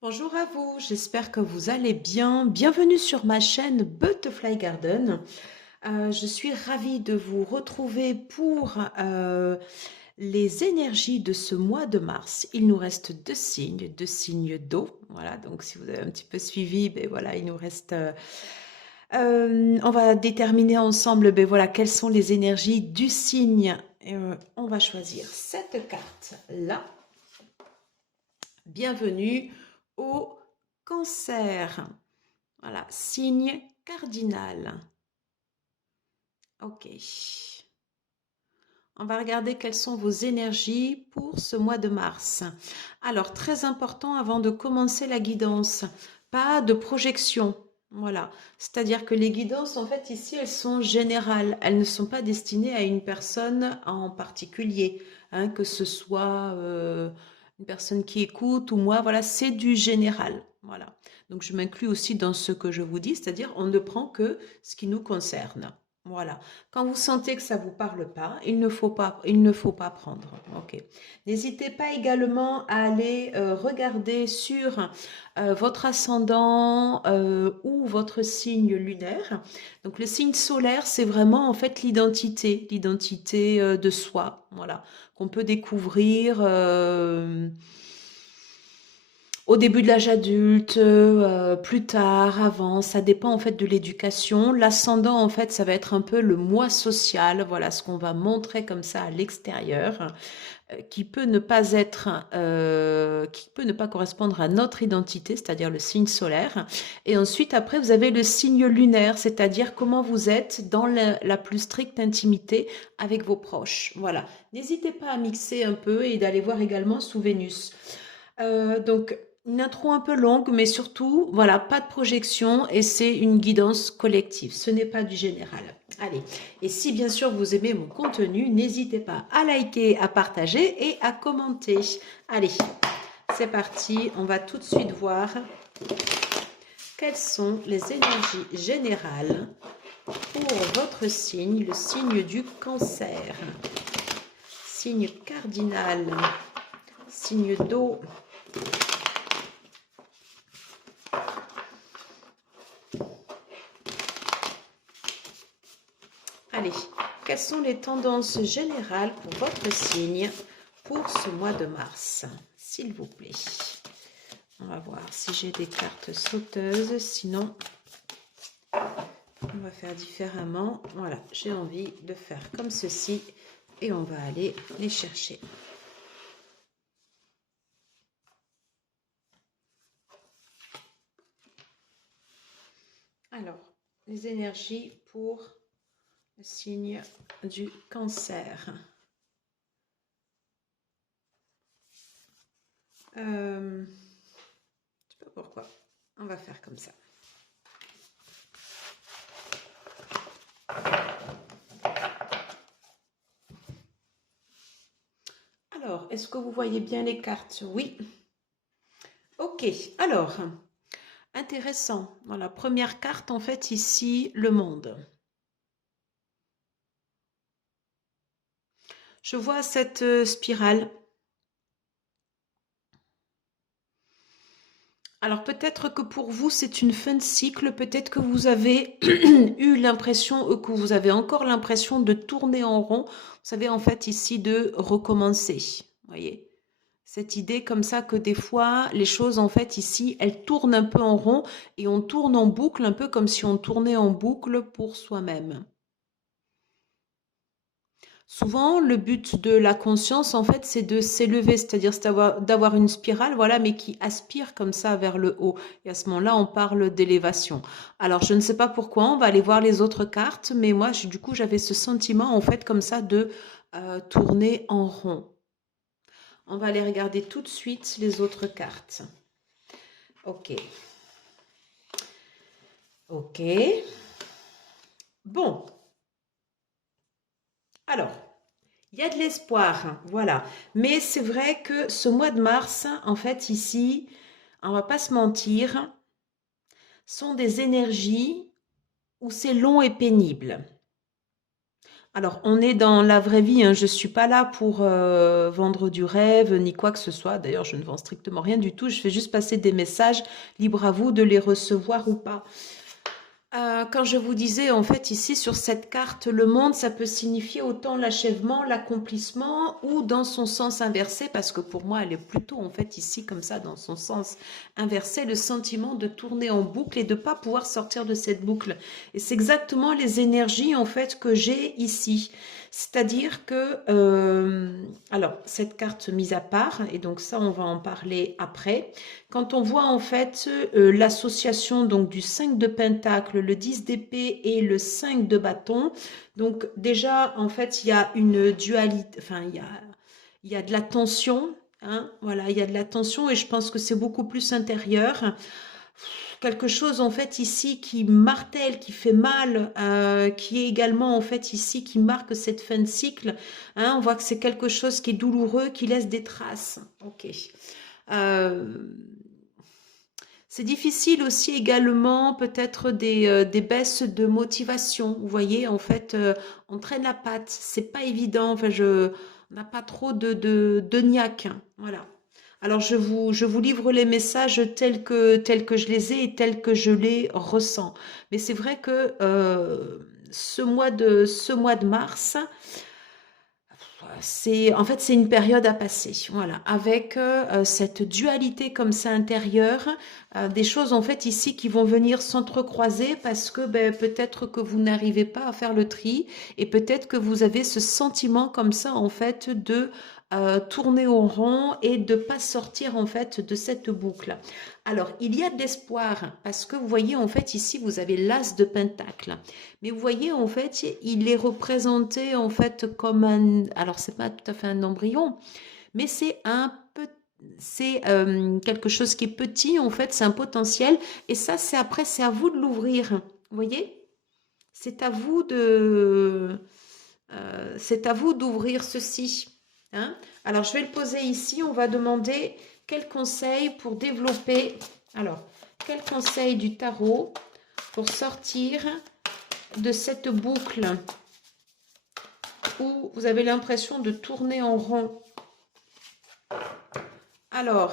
Bonjour à vous, j'espère que vous allez bien. Bienvenue sur ma chaîne Butterfly Garden. Je suis ravie de vous retrouver pour les énergies de ce mois de mars. Il nous reste deux signes d'eau. Voilà, donc si vous avez un petit peu suivi, ben voilà, il nous reste. On va déterminer ensemble, ben voilà, quelles sont les énergies du signe. On va choisir cette carte là. Bienvenue au Cancer. Voilà, signe cardinal. Ok. On va regarder quelles sont vos énergies pour ce mois de mars. Alors, très important avant de commencer la guidance, pas de projection. Voilà, c'est-à-dire que les guidances, en fait, ici, elles sont générales. Elles ne sont pas destinées à une personne en particulier, hein, que ce soit une personne qui écoute ou moi. Voilà, c'est du général. Voilà. Donc, je m'inclus aussi dans ce que je vous dis, c'est-à-dire on ne prend que ce qui nous concerne. Voilà. Quand vous sentez que ça ne vous parle pas, il ne faut pas prendre. Ok. N'hésitez pas également à aller regarder sur votre ascendant ou votre signe lunaire. Donc le signe solaire, c'est vraiment en fait l'identité de soi, voilà, qu'on peut découvrir. Au début de l'âge adulte, plus tard, avant, ça dépend en fait de l'éducation. L'ascendant en fait, ça va être un peu le moi social, voilà ce qu'on va montrer comme ça à l'extérieur, qui peut ne pas correspondre à notre identité, c'est-à-dire le signe solaire. Et ensuite, après, vous avez le signe lunaire, c'est-à-dire comment vous êtes dans la plus stricte intimité avec vos proches. Voilà. N'hésitez pas à mixer un peu et d'aller voir également sous Vénus. Donc, une intro un peu longue, mais surtout, voilà, pas de projection et c'est une guidance collective. Ce n'est pas du général. Allez, et si bien sûr vous aimez mon contenu, n'hésitez pas à liker, à partager et à commenter. Allez, c'est parti. On va tout de suite voir quelles sont les énergies générales pour votre signe, le signe du cancer. Signe cardinal, signe d'eau. Allez, quelles sont les tendances générales pour votre signe pour ce mois de mars, s'il vous plaît? On va voir si j'ai des cartes sauteuses, sinon on va faire différemment. Voilà, j'ai envie de faire comme ceci et on va aller les chercher. Alors, les énergies pour le signe du cancer. Je ne sais pas pourquoi. On va faire comme ça. Alors, est-ce que vous voyez bien les cartes? Oui. Ok, alors, intéressant. Voilà, première carte, en fait, ici, le monde. Je vois cette spirale. Alors peut-être que pour vous c'est une fin de cycle, peut-être que vous avez eu l'impression, que vous avez encore l'impression de tourner en rond. Vous savez en fait ici de recommencer. Voyez, cette idée comme ça que des fois les choses en fait ici elles tournent un peu en rond et on tourne en boucle, un peu comme si on tournait en boucle pour soi-même. Souvent, le but de la conscience, en fait, c'est de s'élever, c'est-à-dire d'avoir une spirale, voilà, mais qui aspire comme ça vers le haut. Et à ce moment-là, on parle d'élévation. Alors, je ne sais pas pourquoi, on va aller voir les autres cartes, mais moi, du coup, j'avais ce sentiment, en fait, comme ça, de tourner en rond. On va aller regarder tout de suite les autres cartes. Ok. Ok. Bon. Alors, il y a de l'espoir, voilà. Mais c'est vrai que ce mois de mars, en fait, ici, on va pas se mentir, sont des énergies où c'est long et pénible. Alors, on est dans la vraie vie, hein. Je ne suis pas là pour vendre du rêve ni quoi que ce soit. D'ailleurs, je ne vends strictement rien du tout. Je fais juste passer des messages. Libre à vous de les recevoir ou pas. Quand je vous disais, en fait, ici, sur cette carte, le monde, ça peut signifier autant l'achèvement, l'accomplissement, ou dans son sens inversé, parce que pour moi, elle est plutôt, en fait, ici, comme ça, dans son sens inversé, le sentiment de tourner en boucle et de ne pas pouvoir sortir de cette boucle. Et c'est exactement les énergies, en fait, que j'ai ici. C'est-à-dire que, alors, cette carte mise à part, et donc ça, on va en parler après. Quand on voit en fait l'association donc du 5 de pentacle, le 10 d'épée et le 5 de bâton, donc déjà en fait il y a une dualité, enfin il y a de la tension, hein, voilà, il y a de la tension et je pense que c'est beaucoup plus intérieur. Quelque chose en fait ici qui martèle, qui fait mal, qui est également en fait ici qui marque cette fin de cycle. Hein, on voit que c'est quelque chose qui est douloureux, qui laisse des traces. Ok. Euh, c'est difficile aussi également peut-être des baisses de motivation. Vous voyez, en fait, on traîne la patte. C'est pas évident. Enfin, on n'a pas trop de niaque. Hein. Voilà. Alors, je vous livre les messages tels que je les ai et tels que je les ressens. Mais c'est vrai que ce mois de mars, c'est en fait c'est une période à passer, voilà, avec cette dualité comme ça intérieure, des choses en fait ici qui vont venir s'entrecroiser parce que ben, peut-être que vous n'arrivez pas à faire le tri et peut-être que vous avez ce sentiment comme ça en fait de tourner au rond et de pas sortir en fait de cette boucle. Alors il y a de l'espoir parce que vous voyez en fait ici vous avez l'as de pentacle. Mais vous voyez, en fait, il est représenté en fait comme un. Alors, c'est pas tout à fait un embryon, mais c'est un peu. C'est quelque chose qui est petit, en fait, c'est un potentiel. Et ça, c'est après, c'est à vous de l'ouvrir. Vous voyez? C'est à vous de. C'est à vous d'ouvrir ceci. Hein. Alors, je vais le poser ici. On va demander quel conseil pour développer. Alors, quel conseil du tarot pour sortir de cette boucle où vous avez l'impression de tourner en rond. Alors,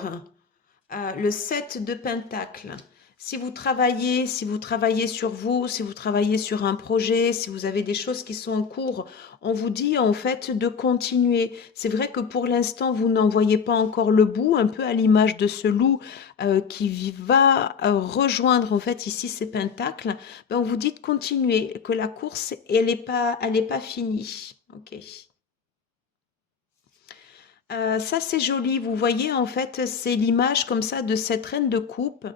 le 7 de pentacle. Si vous travaillez sur vous, si vous travaillez sur un projet, si vous avez des choses qui sont en cours, on vous dit en fait de continuer. C'est vrai que pour l'instant, vous n'en voyez pas encore le bout, un peu à l'image de ce loup qui va rejoindre en fait ici ces pentacles. Ben, on vous dit de continuer, que la course, elle est pas finie. Ok. Ça, c'est joli. Vous voyez, en fait, c'est l'image comme ça de cette reine de coupe.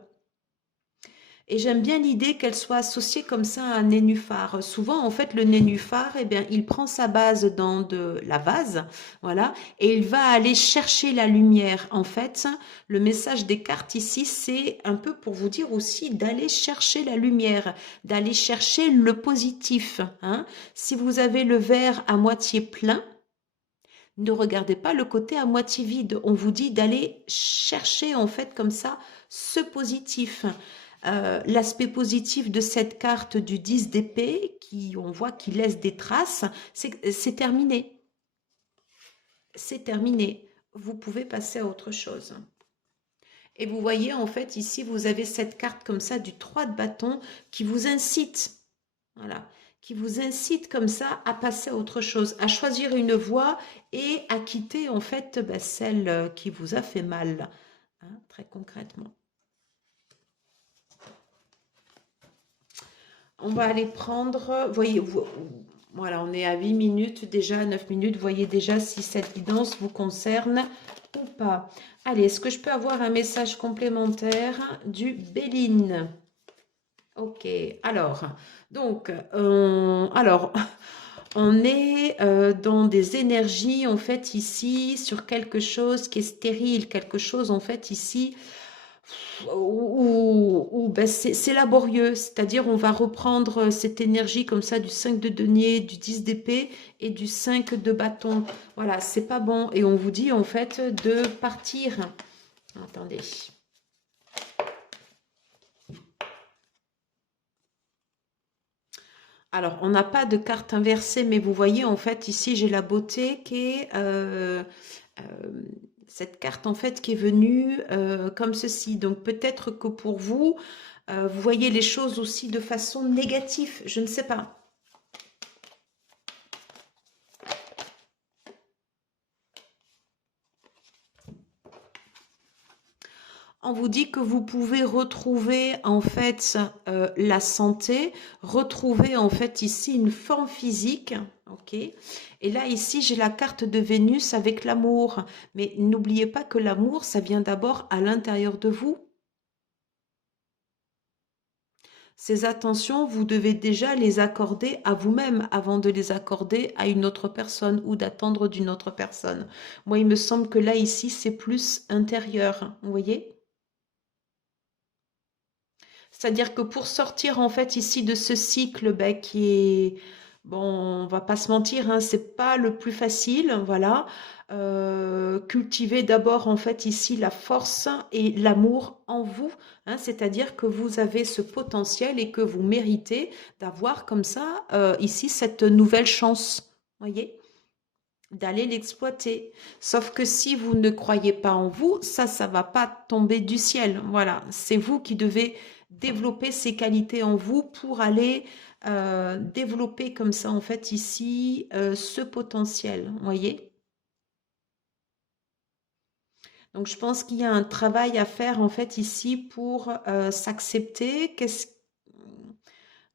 Et j'aime bien l'idée qu'elle soit associée comme ça à un nénuphar. Souvent, en fait, le nénuphar, eh bien, il prend sa base dans de la vase, voilà, et il va aller chercher la lumière. En fait, le message des cartes ici, c'est un peu pour vous dire aussi d'aller chercher la lumière, d'aller chercher le positif. Hein. Si vous avez le verre à moitié plein, ne regardez pas le côté à moitié vide. On vous dit d'aller chercher en fait comme ça ce positif. L'aspect positif de cette carte du 10 d'épée, qui on voit qui laisse des traces, c'est terminé. C'est terminé. Vous pouvez passer à autre chose. Et vous voyez en fait ici, vous avez cette carte comme ça du 3 de bâton qui vous incite. Voilà, qui vous incite comme ça à passer à autre chose, à choisir une voie et à quitter en fait celle qui vous a fait mal, hein, très concrètement. On va aller prendre, voyez, voilà, on est à 8 minutes déjà, 9 minutes, voyez déjà si cette guidance vous concerne ou pas. Allez, est-ce que je peux avoir un message complémentaire du Béline? Ok, alors, donc, on est dans des énergies, en fait, ici, sur quelque chose qui est stérile, quelque chose, en fait, ici, où ben, c'est laborieux, c'est-à-dire on va reprendre cette énergie comme ça du 5 de denier, du 10 d'épée et du 5 de bâton. Voilà, c'est pas bon. Et on vous dit, en fait, de partir. Attendez. Alors, on n'a pas de carte inversée, mais vous voyez, en fait, ici, j'ai la beauté qui est euh, cette carte, en fait, qui est venue comme ceci. Donc, peut-être que pour vous, vous voyez les choses aussi de façon négative. Je ne sais pas. On vous dit que vous pouvez retrouver en fait la santé, retrouver en fait ici une forme physique, ok? Et là ici j'ai la carte de Vénus avec l'amour, mais n'oubliez pas que l'amour ça vient d'abord à l'intérieur de vous. Ces attentions, vous devez déjà les accorder à vous-même avant de les accorder à une autre personne ou d'attendre d'une autre personne. Moi il me semble que là ici c'est plus intérieur, vous voyez? C'est-à-dire que pour sortir en fait ici de ce cycle qui est, bon, on va pas se mentir, hein, c'est pas le plus facile, voilà. Cultivez d'abord en fait ici la force et l'amour en vous, hein, c'est-à-dire que vous avez ce potentiel et que vous méritez d'avoir comme ça ici cette nouvelle chance, voyez, d'aller l'exploiter. Sauf que si vous ne croyez pas en vous, ça va pas tomber du ciel. Voilà, c'est vous qui devez développer ces qualités en vous pour aller développer comme ça en fait ici ce potentiel. Vous voyez? Donc je pense qu'il y a un travail à faire en fait ici pour s'accepter.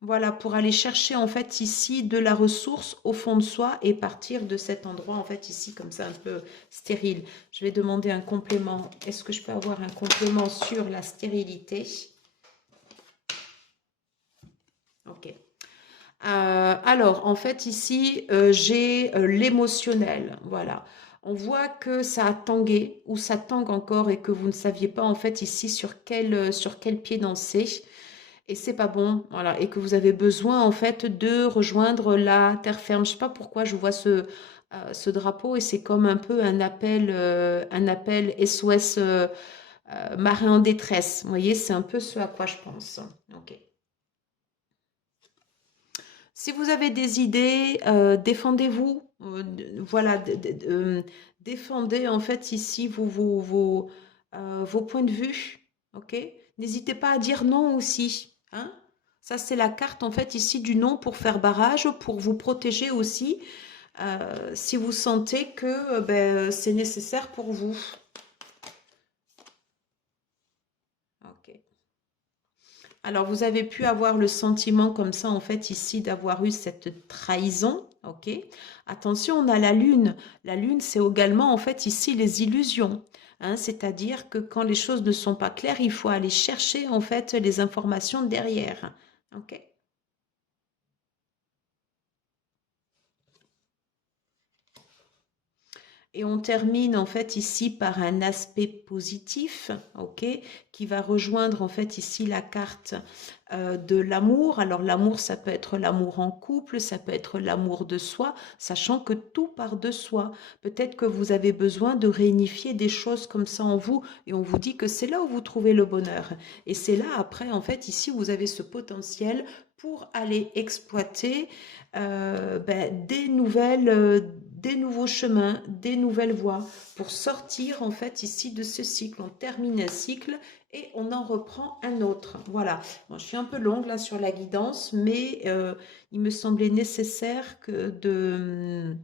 Voilà, pour aller chercher en fait ici de la ressource au fond de soi et partir de cet endroit en fait ici comme ça un peu stérile. Je vais demander un complément. Est-ce que je peux avoir un complément sur la stérilité? Ok. Alors en fait ici j'ai l'émotionnel. Voilà. On voit que ça a tangué ou ça tangue encore et que vous ne saviez pas en fait ici sur quel pied danser. Et c'est pas bon, voilà, et que vous avez besoin en fait de rejoindre la terre ferme. Je sais pas pourquoi je vois ce drapeau et c'est comme un peu un appel SOS marin en détresse. Vous voyez, c'est un peu ce à quoi je pense. Ok. Si vous avez des idées, défendez-vous. Voilà, défendez en fait ici vos points de vue. Ok? N'hésitez pas à dire non aussi. Hein? Ça, c'est la carte en fait ici du non pour faire barrage, pour vous protéger aussi, si vous sentez que c'est nécessaire pour vous. Ok. Alors, vous avez pu avoir le sentiment comme ça, en fait, ici, d'avoir eu cette trahison, ok? Attention, on a la lune. La lune, c'est également, en fait, ici, les illusions. Hein, c'est-à-dire que quand les choses ne sont pas claires, il faut aller chercher, en fait, les informations derrière. Ok? Et on termine en fait ici par un aspect positif, ok, qui va rejoindre en fait ici la carte de l'amour. Alors l'amour, ça peut être l'amour en couple, ça peut être l'amour de soi, sachant que tout part de soi. Peut-être que vous avez besoin de réunifier des choses comme ça en vous, et on vous dit que c'est là où vous trouvez le bonheur. Et c'est là après, en fait, ici, vous avez ce potentiel pour aller exploiter des nouveaux chemins, des nouvelles voies, pour sortir en fait ici de ce cycle. On termine un cycle et on en reprend un autre. Voilà. Bon, je suis un peu longue là sur la guidance, mais il me semblait nécessaire de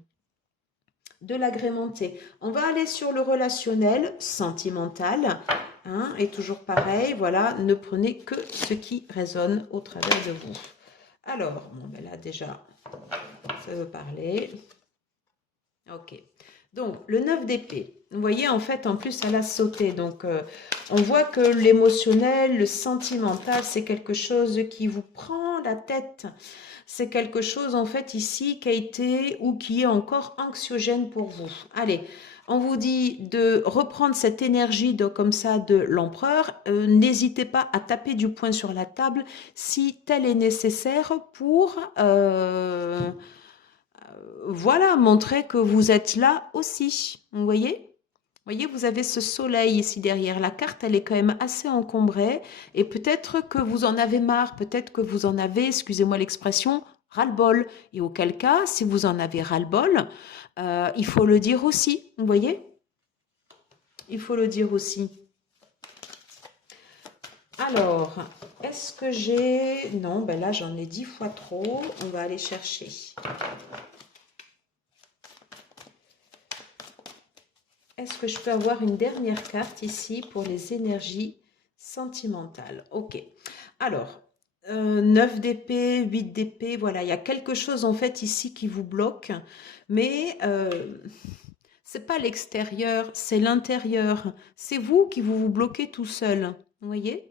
l'agrémenter. On va aller sur le relationnel, sentimental, hein, et toujours pareil, voilà, ne prenez que ce qui résonne au travers de vous. Alors, bon, ben là déjà, ça veut parler. Ok. Donc, le 9 d'épée. Vous voyez, en fait, en plus, elle a sauté. Donc, on voit que l'émotionnel, le sentimental, c'est quelque chose qui vous prend la tête. C'est quelque chose, en fait, ici, qui a été ou qui est encore anxiogène pour vous. Allez, on vous dit de reprendre cette énergie comme ça de l'empereur. N'hésitez pas à taper du poing sur la table si tel est nécessaire pour... voilà, montrer que vous êtes là aussi. Vous voyez? Vous voyez, vous avez ce soleil ici derrière. La carte, elle est quand même assez encombrée. Et peut-être que vous en avez marre, peut-être que vous en avez, excusez-moi l'expression, ras-le-bol. Et auquel cas, si vous en avez ras-le-bol, il faut le dire aussi. Vous voyez? Il faut le dire aussi. Alors, est-ce que j'ai... Non, ben là, j'en ai 10 fois trop. On va aller chercher. Est-ce que je peux avoir une dernière carte ici pour les énergies sentimentales? Ok. Alors, 9 d'épée, 8 d'épée, voilà. Il y a quelque chose en fait ici qui vous bloque. Mais c'est pas l'extérieur, c'est l'intérieur. C'est vous qui vous bloquez tout seul. Vous voyez?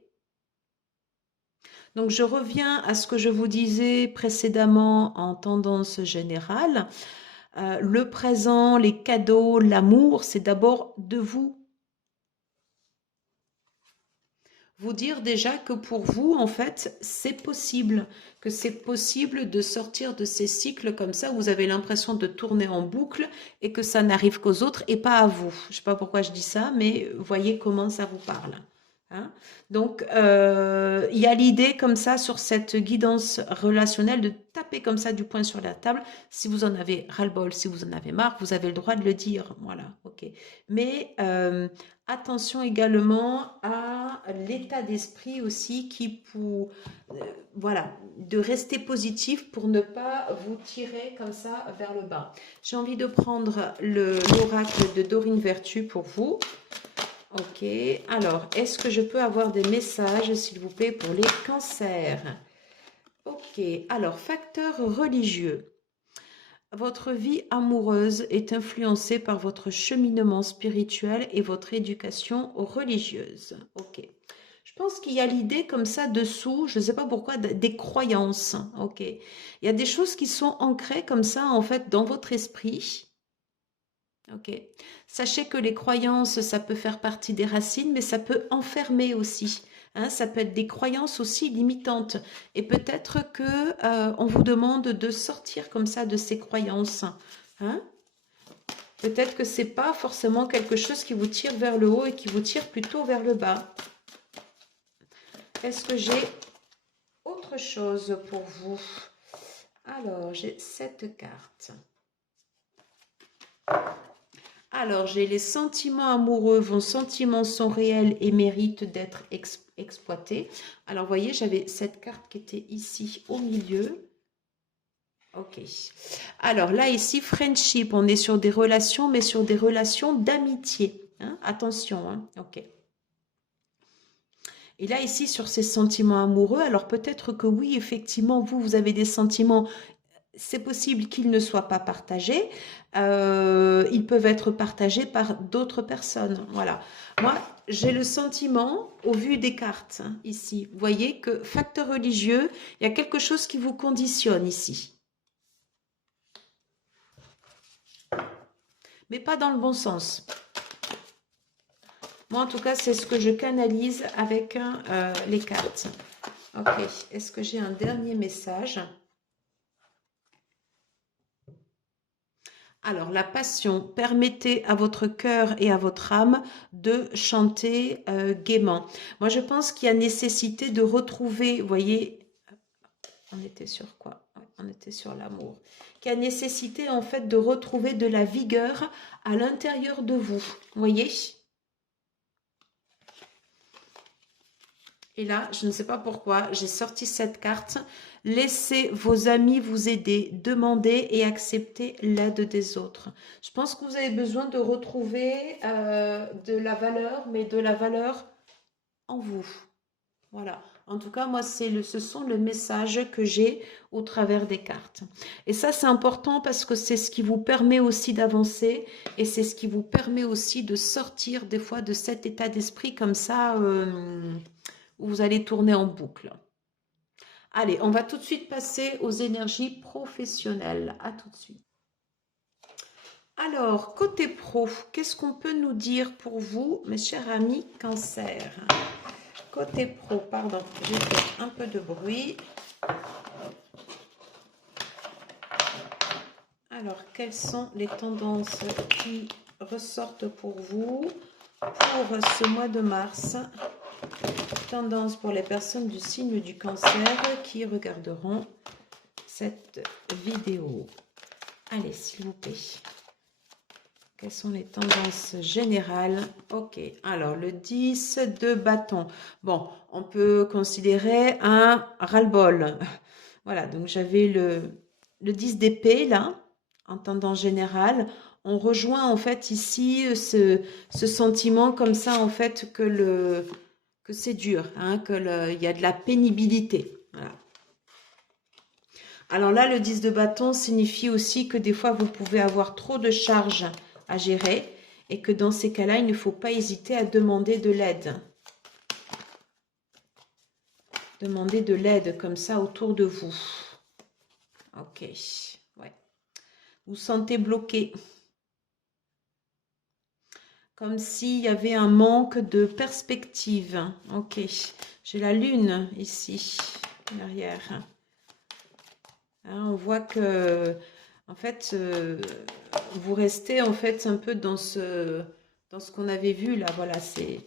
Donc, je reviens à ce que je vous disais précédemment en tendance générale. Le présent, les cadeaux, l'amour, c'est d'abord de vous. Vous dire déjà que pour vous, en fait, c'est possible, que c'est possible de sortir de ces cycles comme ça, où vous avez l'impression de tourner en boucle et que ça n'arrive qu'aux autres et pas à vous. Je ne sais pas pourquoi je dis ça, mais voyez comment ça vous parle. Hein. Donc, il y a l'idée comme ça sur cette guidance relationnelle de taper comme ça du poing sur la table. Si vous en avez ras-le-bol, si vous en avez marre, vous avez le droit de le dire. Voilà, ok. Mais attention également à l'état d'esprit aussi qui pour, voilà, de rester positif pour ne pas vous tirer comme ça vers le bas. J'ai envie de prendre l'oracle de Dorine Vertu pour vous. Ok, alors, est-ce que je peux avoir des messages, s'il vous plaît, pour les cancers? Ok, alors, facteur religieux. Votre vie amoureuse est influencée par votre cheminement spirituel et votre éducation religieuse. Ok. Je pense qu'il y a l'idée comme ça dessous, je ne sais pas pourquoi, des croyances. Ok. Il y a des choses qui sont ancrées comme ça, en fait, dans votre esprit. Ok. Sachez que les croyances, ça peut faire partie des racines, mais ça peut enfermer aussi. Hein, ça peut être des croyances aussi limitantes. Et peut-être que on vous demande de sortir comme ça de ces croyances. Hein. Peut-être que c'est pas forcément quelque chose qui vous tire vers le haut et qui vous tire plutôt vers le bas. Est-ce que j'ai autre chose pour vous? Alors, j'ai cette carte. Alors, j'ai les sentiments amoureux, vos sentiments sont réels et méritent d'être exploités. Alors, vous voyez, j'avais cette carte qui était ici au milieu. Ok. Alors, là, ici, friendship, on est sur des relations, mais sur des relations d'amitié. Hein. Attention, hein. Ok. Et là, ici, sur ces sentiments amoureux, alors peut-être que oui, effectivement, vous avez des sentiments, c'est possible qu'ils ne soient pas partagés. Ils peuvent être partagés par d'autres personnes. Voilà. Moi, j'ai le sentiment, au vu des cartes, hein, ici, vous voyez que facteur religieux, il y a quelque chose qui vous conditionne ici. Mais pas dans le bon sens. Moi, en tout cas, c'est ce que je canalise avec les cartes. Ok. Est-ce que j'ai un dernier message ? Alors, la passion, permettez à votre cœur et à votre âme de chanter gaiement. Moi, je pense qu'il y a nécessité de retrouver, vous voyez, on était sur quoi? On était sur l'amour. Qu'il y a nécessité, en fait, de retrouver de la vigueur à l'intérieur de vous. Vous voyez? Et là, je ne sais pas pourquoi, j'ai sorti cette carte. Laissez vos amis vous aider, demandez et acceptez l'aide des autres. Je pense que vous avez besoin de retrouver de la valeur, mais de la valeur en vous. Voilà. En tout cas, moi, ce sont les messages que j'ai au travers des cartes. Et ça, c'est important parce que c'est ce qui vous permet aussi d'avancer et c'est ce qui vous permet aussi de sortir des fois de cet état d'esprit comme ça où vous allez tourner en boucle. Allez, on va tout de suite passer aux énergies professionnelles. À tout de suite. Alors, côté pro, qu'est-ce qu'on peut nous dire pour vous, mes chers amis Cancer? Côté pro, pardon, j'ai fait un peu de bruit. Alors, quelles sont les tendances qui ressortent pour vous pour ce mois de mars? Tendance pour les personnes du signe du Cancer qui regarderont cette vidéo. Allez, s'il vous plaît. Quelles sont les tendances générales? Ok, alors le 10 de bâton. Bon, on peut considérer un ras-le-bol. Voilà, donc j'avais le 10 d'épée là, en tendance générale. On rejoint en fait ici ce sentiment comme ça en fait que c'est dur, hein, il y a de la pénibilité. Voilà. Alors là, le 10 de bâton signifie aussi que des fois, vous pouvez avoir trop de charges à gérer et que dans ces cas-là, il ne faut pas hésiter à demander de l'aide. Demandez de l'aide comme ça autour de vous. Ok, ouais. Vous sentez bloqué. Comme s'il y avait un manque de perspective. Ok, j'ai la lune ici, derrière. Hein, on voit que, en fait, vous restez en fait un peu dans ce qu'on avait vu là. Voilà, c'est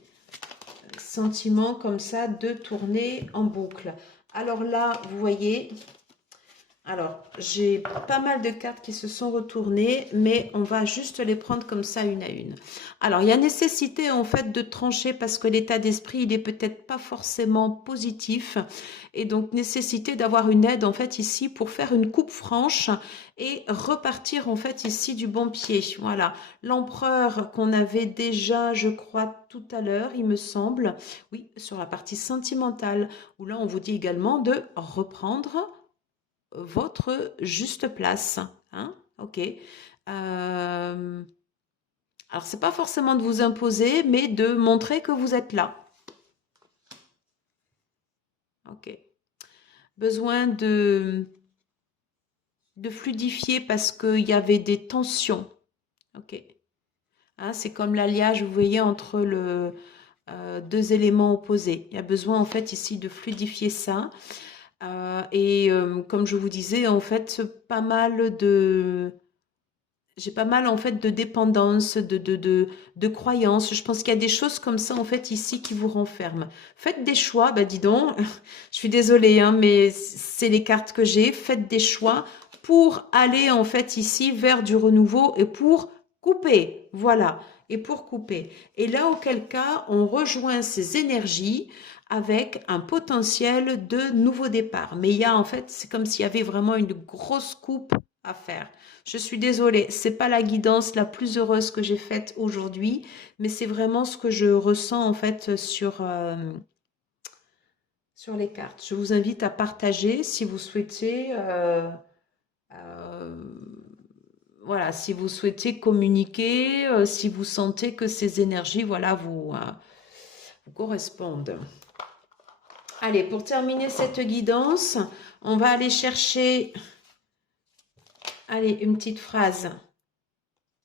sentiment comme ça de tourner en boucle. Alors là, vous voyez, alors j'ai pas mal de cartes qui se sont retournées, mais on va juste les prendre comme ça une à une. Alors il y a nécessité en fait de trancher parce que l'état d'esprit il est peut-être pas forcément positif et donc nécessité d'avoir une aide en fait ici pour faire une coupe franche et repartir en fait ici du bon pied. Voilà, l'empereur qu'on avait déjà je crois tout à l'heure il me semble, oui, sur la partie sentimentale où là on vous dit également de reprendre votre juste place. Hein, ok. Alors, c'est pas forcément de vous imposer, mais de montrer que vous êtes là. Ok. Besoin de fluidifier parce qu'il y avait des tensions. Ok. Hein, c'est comme l'alliage, vous voyez, entre deux éléments opposés. Il y a besoin, en fait, ici de fluidifier ça. Comme je vous disais, en fait, j'ai pas mal en fait de dépendance, de croyances. Je pense qu'il y a des choses comme ça en fait ici qui vous renferment. Faites des choix, bah dis donc, je suis désolée, hein, mais c'est les cartes que j'ai. Faites des choix pour aller en fait ici vers du renouveau et pour couper, voilà, et pour couper. Et là, auquel cas, on rejoint ces énergies avec un potentiel de nouveau départ. Mais il y a en fait, c'est comme s'il y avait vraiment une grosse coupe à faire. Je suis désolée, c'est pas la guidance la plus heureuse que j'ai faite aujourd'hui, mais c'est vraiment ce que je ressens en fait sur les cartes. Je vous invite à partager si vous souhaitez, euh, voilà, si vous souhaitez communiquer, si vous sentez que ces énergies, voilà, vous correspondent. Allez, pour terminer cette guidance, on va aller chercher, allez, une petite phrase.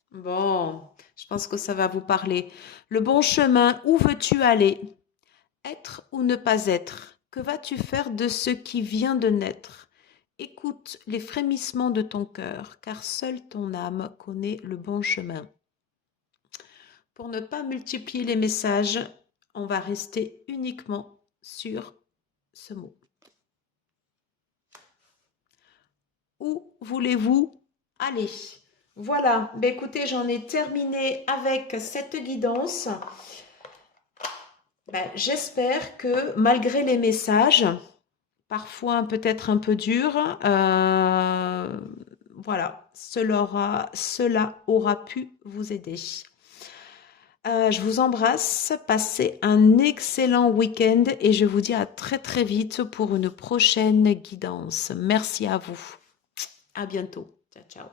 Bon, je pense que ça va vous parler. Le bon chemin, où veux-tu aller? Être ou ne pas être? Que vas-tu faire de ce qui vient de naître? Écoute les frémissements de ton cœur, car seule ton âme connaît le bon chemin. Pour ne pas multiplier les messages, on va rester uniquement sur ce mot. Où voulez-vous aller? Voilà, ben écoutez, j'en ai terminé avec cette guidance. Ben, j'espère que malgré les messages, parfois peut-être un peu durs, voilà, cela aura pu vous aider. Je vous embrasse, passez un excellent week-end et je vous dis à très très vite pour une prochaine guidance. Merci à vous. À bientôt. Ciao, ciao.